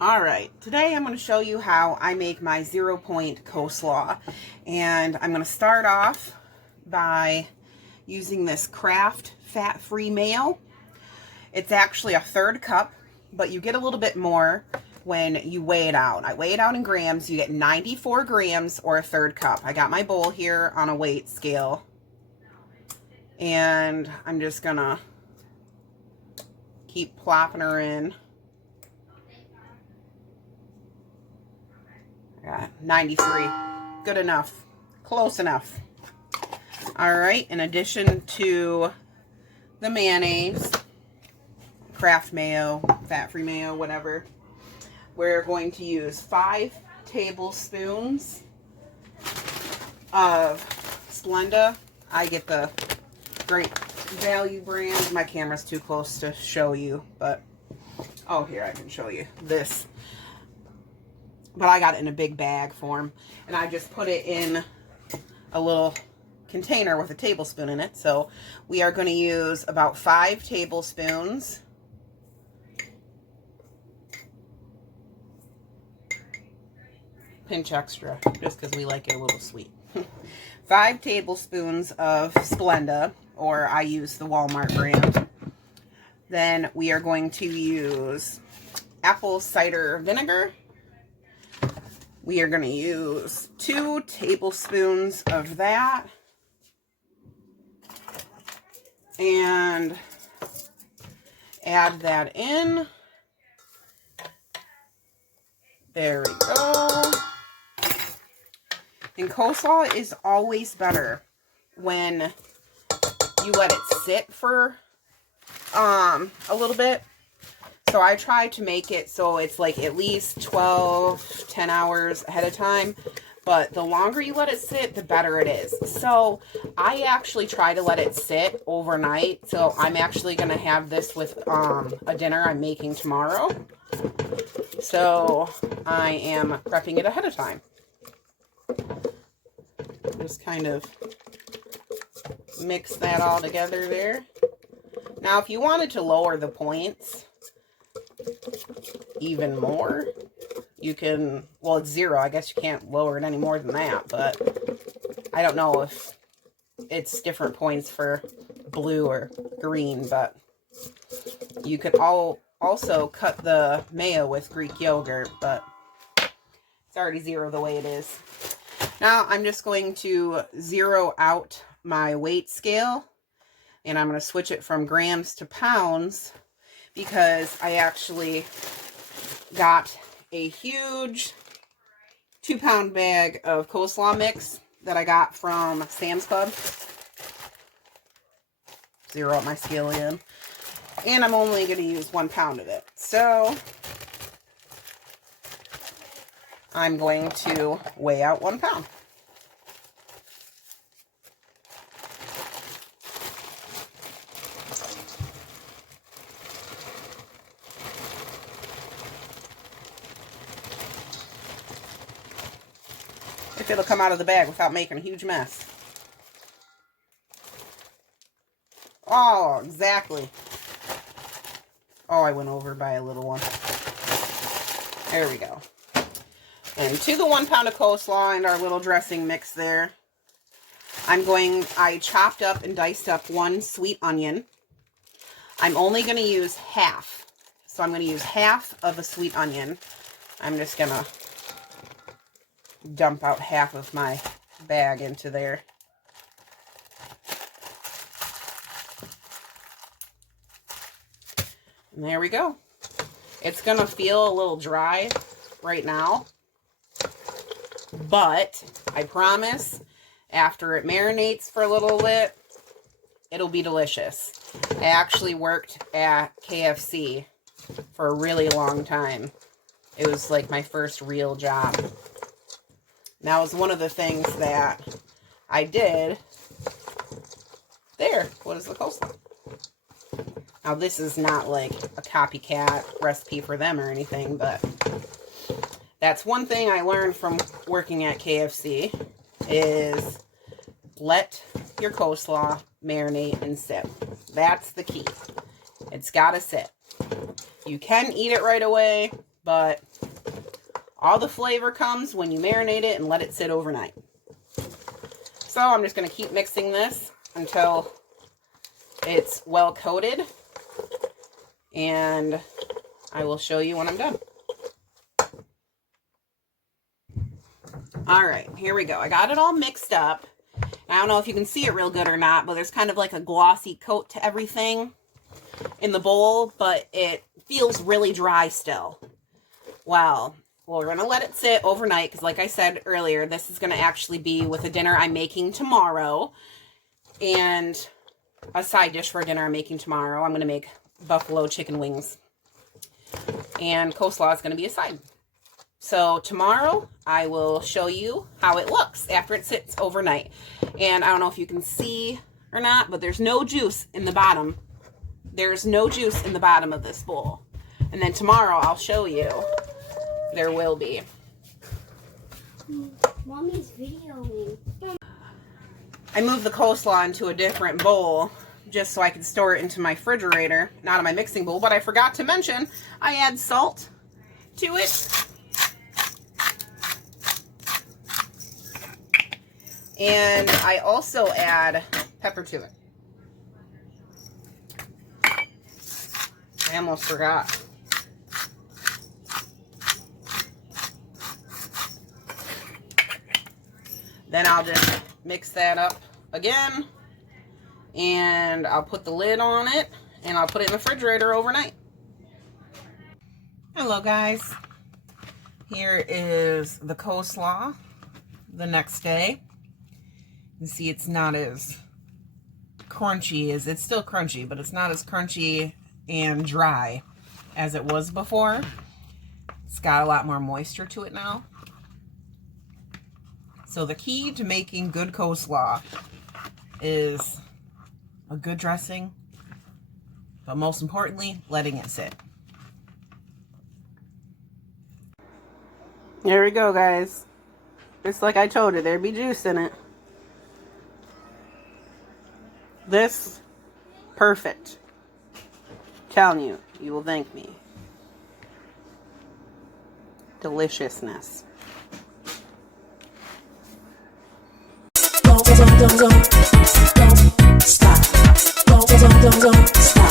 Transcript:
Alright, today I'm going to show you how I make my 0-point coleslaw. And I'm going to start off by using this Kraft fat-free mayo. It's actually a 1/3 cup, but you get a little bit more when you weigh it out. I weigh it out in grams. You get 94 grams or a 1/3 cup. I got my bowl here on a weight scale. And I'm just going to keep plopping her in. I got 93. Good enough. Close enough. Alright, in addition to the mayonnaise, Kraft mayo, fat-free mayo, whatever, we're going to use 5 tablespoons of Splenda. I get the Great Value brand. My camera's too close to show you, but oh, here, I can show you this. But I got it in a big bag form, and I just put it in a little container with a tablespoon in it. So we are going to use about 5 tablespoons. Pinch extra, just because we like it a little sweet. 5 tablespoons of Splenda, or I use the Walmart brand. Then we are going to use apple cider vinegar. We are going to use 2 tablespoons of that. And add that in. There we go. And coleslaw is always better when you let it sit for a little bit. So I try to make it so it's like at least 10 hours ahead of time. But the longer you let it sit, the better it is. So I actually try to let it sit overnight. So I'm actually going to have this with a dinner I'm making tomorrow. So I am prepping it ahead of time. Just kind of mix that all together there. Now, if you wanted to lower the points even more, you can, well, it's 0. I guess you can't lower it any more than that, but I don't know if it's different points for blue or green, but you could also cut the mayo with Greek yogurt, but it's already 0 the way it is. Now I'm just going to zero out my weight scale, and I'm going to switch it from grams to pounds, because I actually got a huge 2-pound bag of coleslaw mix that I got from Sam's Club. Zero out my scale again. And I'm only going to use 1 pound of it. So I'm going to weigh out 1 pound. If it'll come out of the bag without making a huge mess. Oh, exactly. Oh, I went over by a little one. There we go. And to the 1 pound of coleslaw and our little dressing mix there, I chopped up and diced up 1 sweet onion. I'm only going to use half. So I'm going to use half of a sweet onion. I'm just going to dump out half of my bag into there. And there we go. It's going to feel a little dry right now, but I promise after it marinates for a little bit, it'll be delicious. I actually worked at KFC for a really long time. It was like my first real job. That was one of the things that I did. There, what is the coleslaw? Now, this is not like a copycat recipe for them or anything, but that's one thing I learned from working at KFC. is let your coleslaw marinate and sit. That's the key. It's got to sit. You can eat it right away, but all the flavor comes when you marinate it and let it sit overnight. So I'm just going to keep mixing this until it's well coated, and I will show you when I'm done. All right, here we go. I got it all mixed up. I don't know if you can see it real good or not, but there's kind of like a glossy coat to everything in the bowl, but it feels really dry still. Well, we're going to let it sit overnight because, like I said earlier, this is going to actually be with a dinner I'm making tomorrow, and a side dish for a dinner I'm making tomorrow. I'm going to make buffalo chicken wings, and coleslaw is going to be a side. So tomorrow I will show you how it looks after it sits overnight. And I don't know if you can see or not, but there's no juice in the bottom. There's no juice in the bottom of this bowl. And then tomorrow I'll show you there will be. Mommy's videoing. I moved the coleslaw into a different bowl just so I could store it into my refrigerator, not in my mixing bowl, but I forgot to mention I add salt to it. And I also add pepper to it. I almost forgot. Then I'll just mix that up again, and I'll put the lid on it, and I'll put it in the refrigerator overnight. Hello guys. Here is the coleslaw the next day. You can see it's not as crunchy as, it's still crunchy, but it's not as crunchy and dry as it was before. It's got a lot more moisture to it now. So the key to making good coleslaw is a good dressing, but most importantly, letting it sit. There we go, guys. Just like I told you, there'd be juice in it. This, perfect. Telling you, you will thank me. Deliciousness. Don't stop. Don't stop.